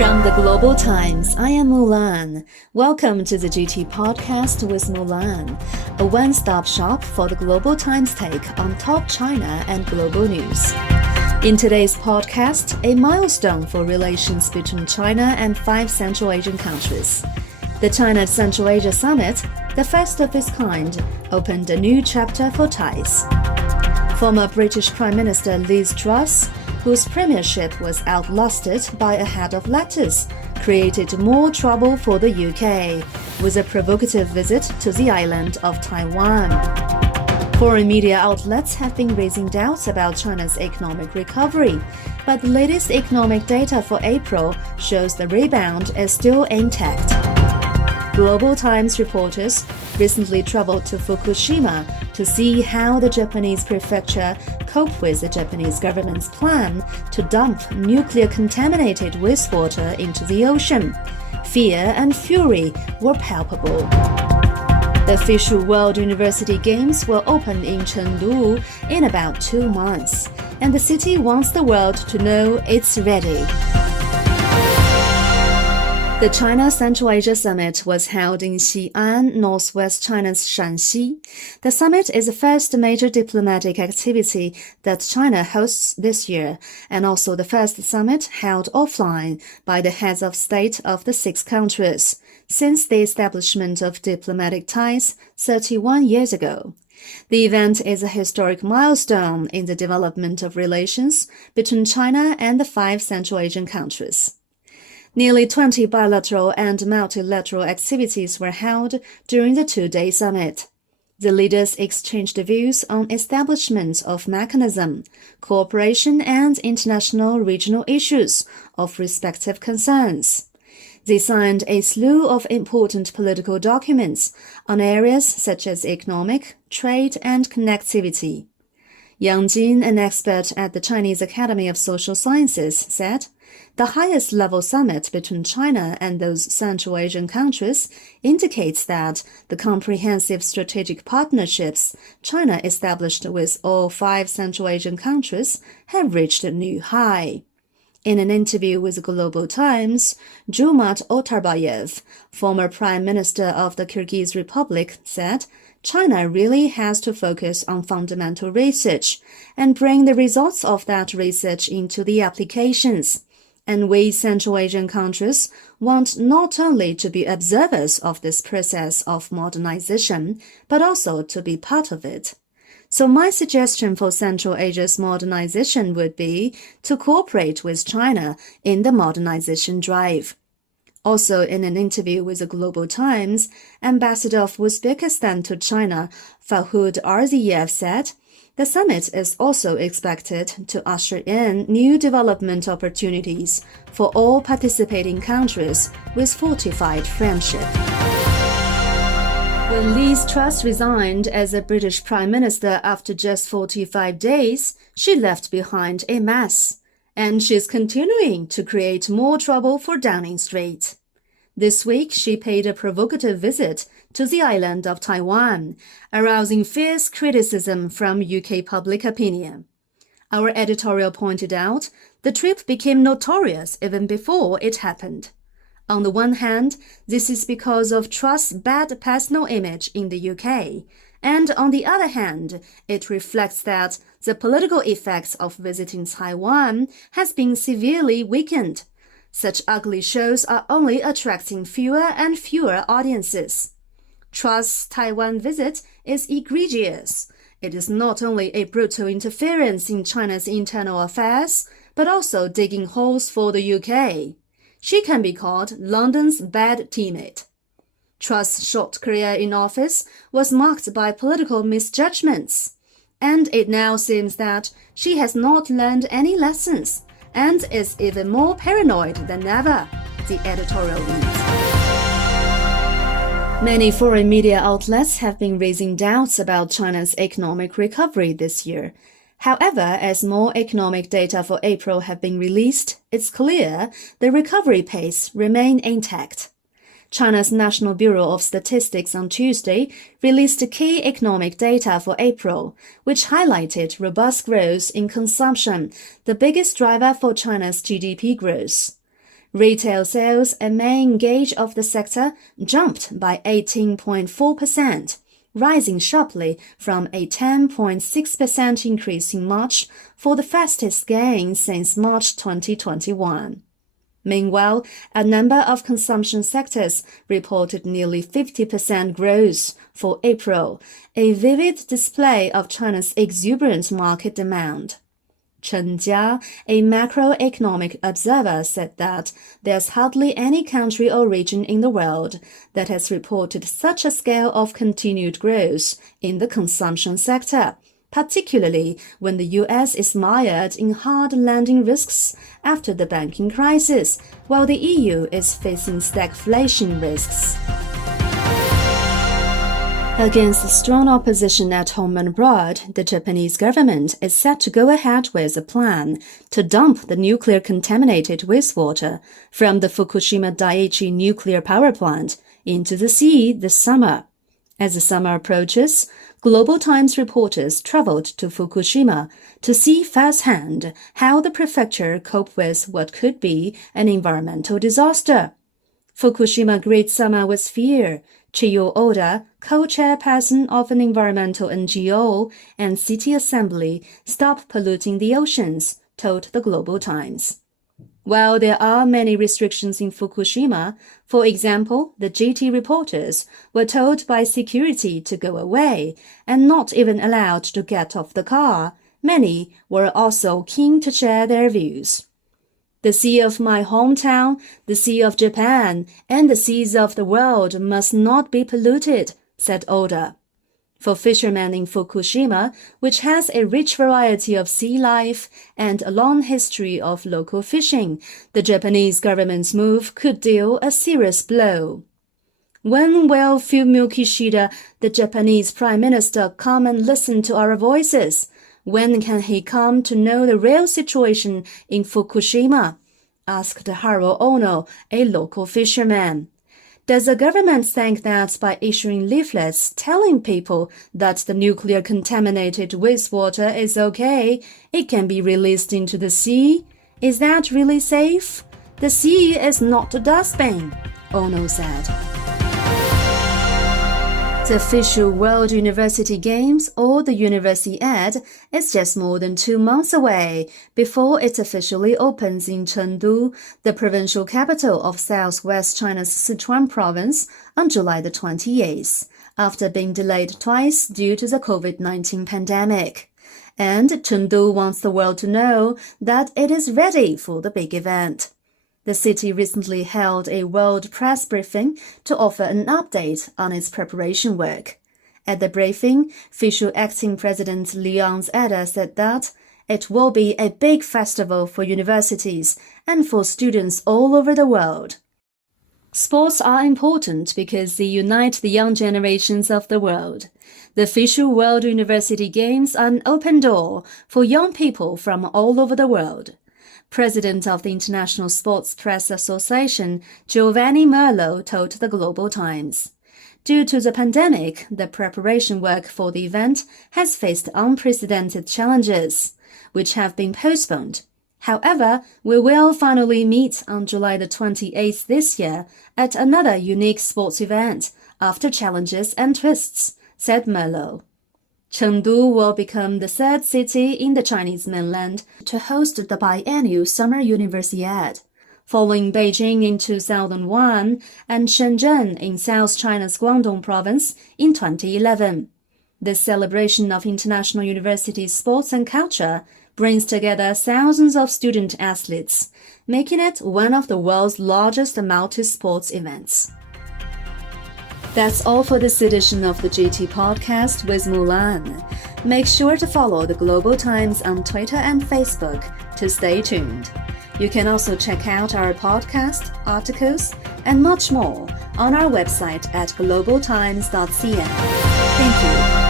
From the Global Times, I am Mulan. Welcome to the GT Podcast with Mulan, a one-stop shop for the Global Times take on top China and global news. In today's podcast, a milestone for relations between China and 5 Central Asian countries. The China-Central-Asia Summit, the first of its kind, opened a new chapter for ties. Former British Prime Minister Liz Truss, whose premiership was outlasted by a head of lettuce, created more trouble for the UK with a provocative visit to the island of Taiwan. Foreign media outlets have been raising doubts about China's economic recovery, but the latest economic data for April shows the rebound is still intact. Global Times reporters recently traveled to Fukushima to see how the Japanese prefecture coped with the Japanese government's plan to dump nuclear-contaminated wastewater into the ocean. Fear and fury were palpable. The official World University Games will open in Chengdu in about 2 months, and the city wants the world to know it's ready. The China-Central-Asia Summit was held in Xi'an, northwest China's Shanxi. The summit is the first major diplomatic activity that China hosts this year, and also the first summit held offline by the heads of state of the 6 countries, since the establishment of diplomatic ties 31 years ago. The event is a historic milestone in the development of relations between China and the 5 Central Asian countries. Nearly 20 bilateral and multilateral activities were held during the 2-day summit. The leaders exchanged views on establishment of mechanism, cooperation and international regional issues of respective concerns. They signed a slew of important political documents on areas such as economic, trade and connectivity. Yang Jin, an expert at the Chinese Academy of Social Sciences, said, "The highest-level summit between China and those Central Asian countries indicates that the comprehensive strategic partnerships China established with all 5 Central Asian countries have reached a new high." In an interview with the Global Times, Jumat Otarbayev, former Prime Minister of the Kyrgyz Republic, said, "China really has to focus on fundamental research and bring the results of that research into the applications. And we Central Asian countries want not only to be observers of this process of modernization, but also to be part of it. So my suggestion for Central Asia's modernization would be to cooperate with China in the modernization drive." Also, in an interview with the Global Times, Ambassador of Uzbekistan to China, Fahud Arziyev, said, "The summit is also expected to usher in new development opportunities for all participating countries with fortified friendship." When Liz Truss resigned as a British Prime Minister after just 45 days, she left behind a mess. And she's continuing to create more trouble for Downing Street. This week, she paid a provocative visit to the island of Taiwan, arousing fierce criticism from UK public opinion. Our editorial pointed out the trip became notorious even before it happened. On the one hand, this is because of Truss's bad personal image in the UK, and on the other hand, it reflects that the political effects of visiting Taiwan has been severely weakened. Such ugly shows are only attracting fewer and fewer audiences. Truss's Taiwan visit is egregious. It is not only a brutal interference in China's internal affairs, but also digging holes for the UK. She can be called London's bad teammate. Truss's short career in office was marked by political misjudgments, and it now seems that she has not learned any lessons and is even more paranoid than ever, the editorial reads. Many foreign media outlets have been raising doubts about China's economic recovery this year. However, as more economic data for April have been released, it's clear the recovery pace remains intact. China's National Bureau of Statistics on Tuesday released key economic data for April, which highlighted robust growth in consumption, the biggest driver for China's GDP growth. Retail sales, a main gauge of the sector, jumped by 18.4%, rising sharply from a 10.6% increase in March for the fastest gain since March 2021. Meanwhile, a number of consumption sectors reported nearly 50% growth for April, a vivid display of China's exuberant market demand. Chengjia, a macroeconomic observer, said that there's hardly any country or region in the world that has reported such a scale of continued growth in the consumption sector, particularly when the U.S. is mired in hard landing risks after the banking crisis, while the EU is facing stagflation risks. Against strong opposition at home and abroad, the Japanese government is set to go ahead with a plan to dump the nuclear-contaminated wastewater from the Fukushima Daiichi nuclear power plant into the sea this summer. As the summer approaches, Global Times reporters traveled to Fukushima to see firsthand how the prefecture cope with what could be an environmental disaster. Fukushima greets summer with fear, Chiyo Oda, co-chairperson of an environmental NGO and city assembly, Stop Polluting the Oceans, told the Global Times. While there are many restrictions in Fukushima, for example, the GT reporters were told by security to go away and not even allowed to get off the car, many were also keen to share their views. The sea of my hometown, the sea of Japan, and the seas of the world must not be polluted, said Oda. For fishermen in Fukushima, which has a rich variety of sea life and a long history of local fishing, the Japanese government's move could deal a serious blow. When will Fumio Kishida, the Japanese Prime Minister, come and listen to our voices? When can he come to know the real situation in Fukushima? Asked Haro Ono, a local fisherman. Does the government think that by issuing leaflets telling people that the nuclear-contaminated wastewater is okay, it can be released into the sea? Is that really safe? The sea is not a dustbin, Ono said. The official World University Games, or the Universiade, is just more than 2 months away before it officially opens in Chengdu, the provincial capital of southwest China's Sichuan province, on July the 28th, after being delayed twice due to the COVID-19 pandemic. And Chengdu wants the world to know that it is ready for the big event. The city recently held a world press briefing to offer an update on its preparation work. At the briefing, official acting president Liang Zeda said that it will be a big festival for universities and for students all over the world. Sports are important because they unite the young generations of the world. The official World University Games are an open door for young people from all over the world. President of the International Sports Press Association, Giovanni Merlo, told the Global Times. Due to the pandemic, the preparation work for the event has faced unprecedented challenges, which have been postponed. However, we will finally meet on July the 28th this year at another unique sports event after challenges and twists, said Merlo. Chengdu will become the third city in the Chinese mainland to host the biennial Summer Universiade, following Beijing in 2001 and Shenzhen in South China's Guangdong province in 2011. This celebration of international university sports and culture brings together thousands of student athletes, making it one of the world's largest multi-sports events. That's all for this edition of the GT Podcast with Mulan. Make sure to follow the Global Times on Twitter and Facebook to stay tuned. You can also check out our podcast, articles, and much more on our website at globaltimes.cn. Thank you.